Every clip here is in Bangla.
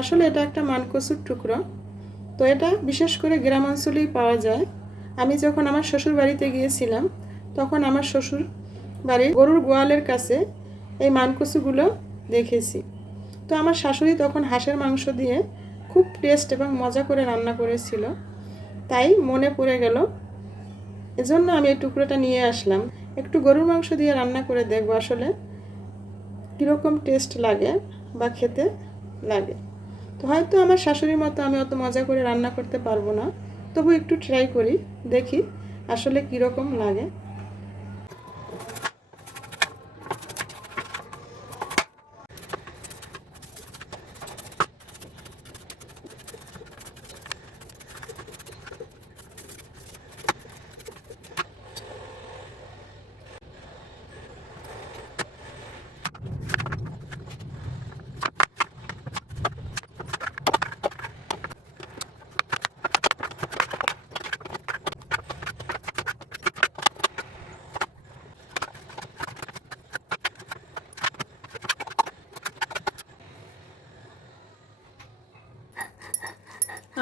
আসলে এটা একটা মানকচুর টুকরো। তো এটা বিশেষ করে গ্রাম অঞ্চলেই পাওয়া যায়। আমি যখন আমার শ্বশুর বাড়িতে গিয়েছিলাম তখন আমার শ্বশুর বাড়ির গরুর গোয়ালের কাছে এই মানকচুগুলো দেখেছি। তো আমার শাশুড়ি তখন হাঁসের মাংস দিয়ে খুব টেস্ট এবং মজা করে রান্না করেছিল, তাই মনে পড়ে গেল। এজন্য আমি এই টুকরোটা নিয়ে আসলাম। একটু গরুর মাংস দিয়ে রান্না করে দেখবো আসলে কীরকম টেস্ট লাগে বা খেতে লাগে। তো হয়তো আমার শাশুড়ির মতো আমি অত মজা করে রান্না করতে পারবো না, তবু একটু ট্রাই করি, দেখি আসলে কীরকম লাগে।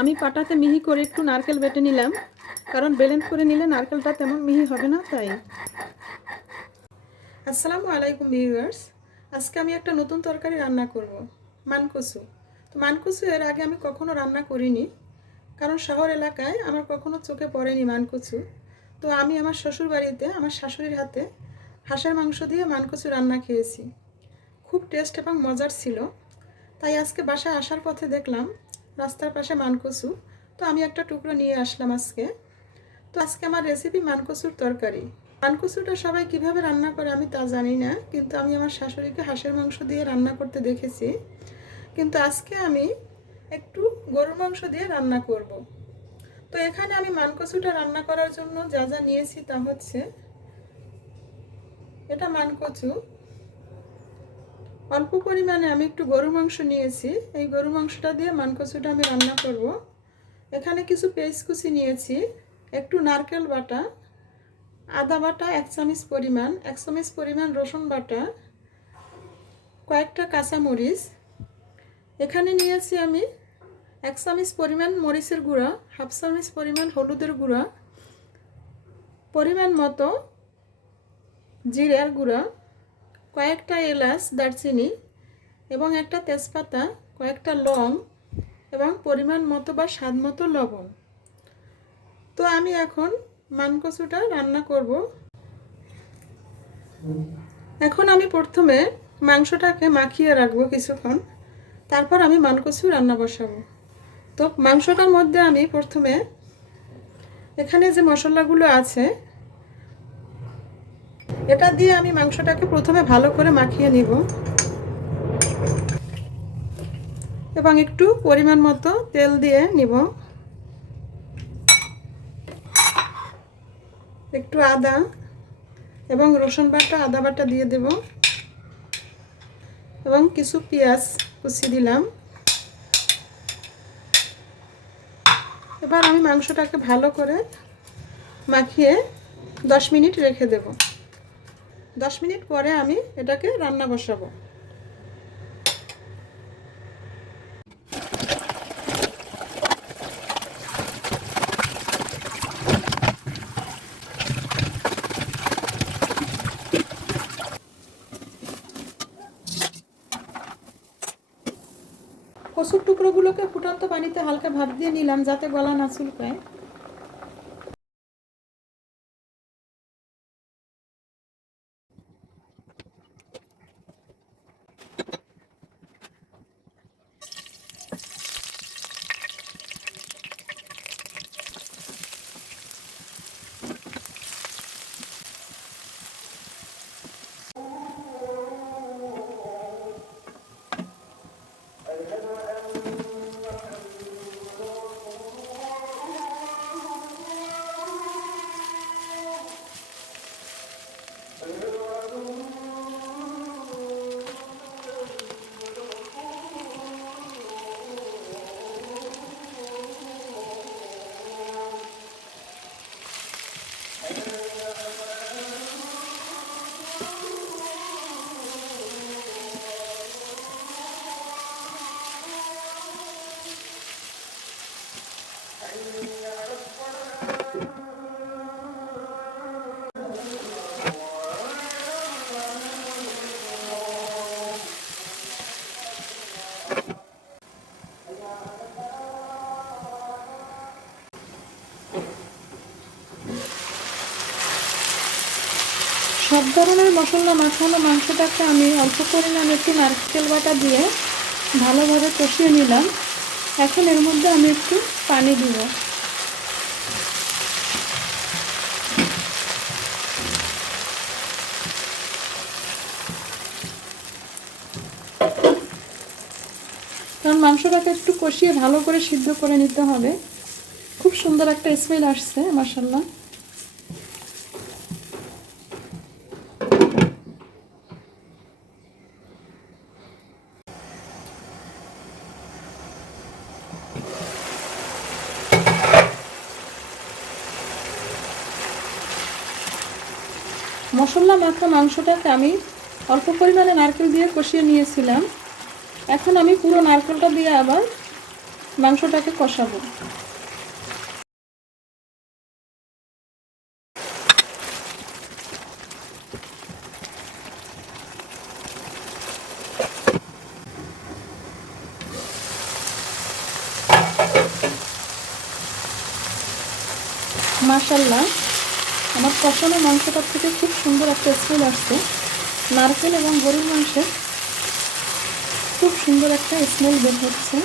আমি পাটাতে মিহি করে একটু নারকেল বেটে নিলাম, কারণ ব্লেন্ড করে নিলে নারকেলটা তেমন মিহি হবে না, তাই। আসসালামু আলাইকুম ভিউয়ার্স। আজকে আমি একটা নতুন তরকারি রান্না করব, মানকচু। তো মানকচু এর আগে আমি কখনো রান্না করিনি, কারণ শহর এলাকায় আমার কখনো চোখে পড়েনি মানকচু। তো আমি আমার শ্বশুর বাড়িতে আমার শাশুড়ির হাতে হাঁসের মাংস দিয়ে মানকচু রান্না খেয়েছি, খুব টেস্ট এবং মজার ছিল। তাই আজকে বাসায় আসার পথে দেখলাম রাস্তার পাশে মানকচু, তো আমি একটা টুকরো নিয়ে আসলাম আজকে। তো আজকে আমার রেসিপি মানকচুর তরকারি। মানকচুটা সবাই কিভাবে রান্না করে আমি তা জানি না, কিন্তু আমি আমার শাশুড়িকে হাঁসের মাংস দিয়ে রান্না করতে দেখেছি। কিন্তু আজকে আমি একটু গরুর মাংস দিয়ে রান্না করব। তো এখানে আমি মানকচুটা রান্না করার জন্য যা যা নিয়েছি তা হচ্ছে, এটা মানকচু। অল্প পরিমাণে আমি একটু গরুর মাংস নিয়েছি, এই গরুর মাংসটা দিয়ে মানকচুটা আমি রান্না করব। এখানে কিছু পেঁয়াজ কুচি নিয়েছি, একটু নারকেল বাটা, আদা বাটা 1 চামচ পরিমাণ, 1 চামচ পরিমাণ রসুন বাটা, কয়েকটা কাঁচামরিচ। এখানে নিয়েছি আমি 1 চামচ পরিমাণ মরিচের গুঁড়া, 1/2 চামচ পরিমাণ হলুদের গুঁড়া, পরিমাণ মতো জিরার গুঁড়া, কয়েকটা এলাচ দারচিনি এবং একটা তেজপাতা, কয়েকটা লং এবং পরিমাণ মতো বা স্বাদ মতো লবণ। তো আমি এখন মানকচুটা রান্না করব। এখন আমি প্রথমে মাংসটাকে মাখিয়ে রাখবো কিছুক্ষণ, তারপর আমি মানকচু রান্না বসাবো। তো মাংসটার মধ্যে আমি প্রথমে এখানে যে মশলাগুলো আছে এটা দিয়ে আমি মাংসটাকে প্রথমে ভালো করে মাখিয়ে নিব এবং একটু পরিমাণ মতো তেল দিয়ে নিব। একটু আদা এবং রসুন বাটা, আদা বাটা দিয়ে দেব এবং কিছু পেঁয়াজ কুচি দিলাম। এবার আমি মাংসটাকে ভালো করে মাখিয়ে 10 মিনিট রেখে দেব। 10 মিনিট পরে আমি এটাকে রান্না বসাবো। কচুর টুকরোগুলোকে ফুটন্ত পানিতে হালকা ভাপ দিয়ে নিলাম যাতে গলা না চুলকায়। সব ধরনের মশলা মাখানো মাংসটাকে আমি অল্প পরিমাণে একটু নারকেল বাটা দিয়ে ভালোভাবে কষিয়ে নিলাম। এখন এর মধ্যে আমি একটু পানি দিব। কারণ মাংসটাকে একটু কষিয়ে ভালো করে সিদ্ধ করে নিতে হবে। খুব সুন্দর একটা স্মেল আসছে মাশাআল্লাহ। মশলা মাখা মাংসটাকে আমি অল্প পরিমাণে নারকেল দিয়ে কষিয়ে নিয়েছিলাম। এখন আমি পুরো নারকেলটা দিয়ে আবার মাংসটাকে কষাবো। মাশাআল্লাহ, আমার কষানো মাংসটার থেকে খুব সুন্দর একটা স্মেল আসছে। নারকেল এবং গরুর মাংসের খুব সুন্দর একটা স্মেল বের হচ্ছে।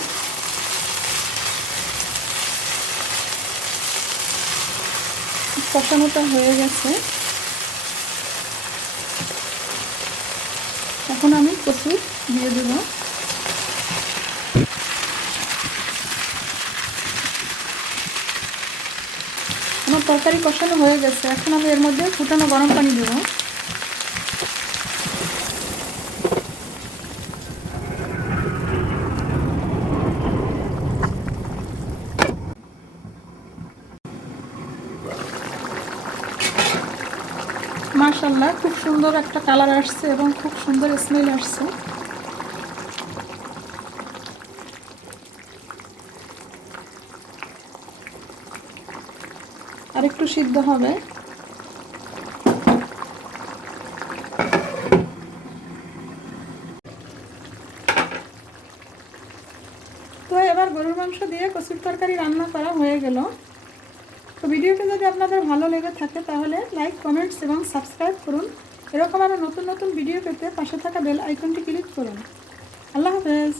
কষানোটা হয়ে গেছে। এখন আমি কচু দিয়ে দেব। আমার তরকারি কষানো হয়ে গেছে। এখন আমি এর মধ্যে ফুটানো গরম পানি দেব। মাশাআল্লাহ, খুব সুন্দর একটা কালার আসছে এবং খুব সুন্দর স্মেল আসছে। আর একটু সিদ্ধ হবে। তো এবার গরুর মাংস দিয়ে কচুর তরকারি রান্না করা হয়ে গেল। তো ভিডিওটি যদি আপনাদের ভালো লেগে থাকে তাহলে লাইক, কমেন্টস এবং সাবস্ক্রাইব করুন। এরকম আরও নতুন নতুন ভিডিও পেতে পাশে থাকা বেল আইকনটি ক্লিক করুন। আল্লাহ হাফেজ।